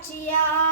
家。